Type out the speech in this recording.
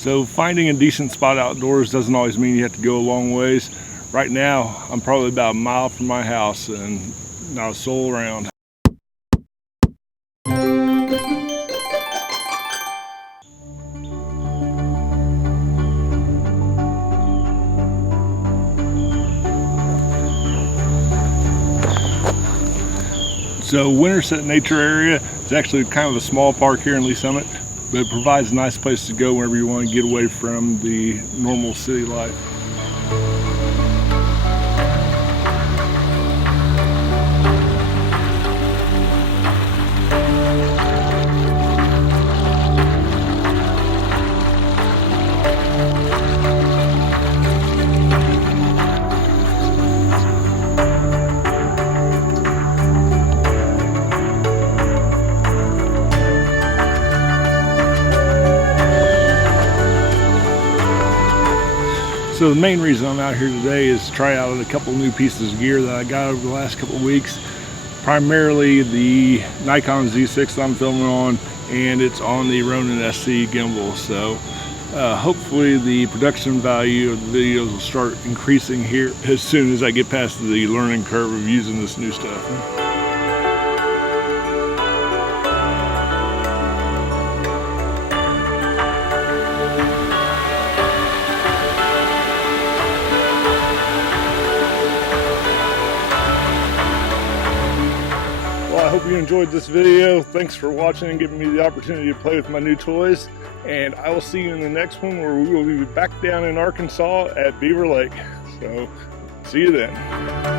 So finding a decent spot outdoors doesn't always mean you have to go a long ways. Right now, I'm probably about a mile from my house and not a soul around. So Winterset Nature Area is actually kind of a small park here in Lee Summit, but it provides a nice place to go whenever you want to get away from the normal city life. So the main reason I'm out here today is to try out a couple new pieces of gear that I got over the last couple of weeks. Primarily the Nikon Z6 that I'm filming on, and it's on the Ronin-SC gimbal. So hopefully the production value of the videos will start increasing here as soon as I get past the learning curve of using this new stuff. I hope you enjoyed this video. Thanks for watching and giving me the opportunity to play with my new toys. And I will see you in the next one, where we will be back down in Arkansas at Beaver Lake. So, see you then.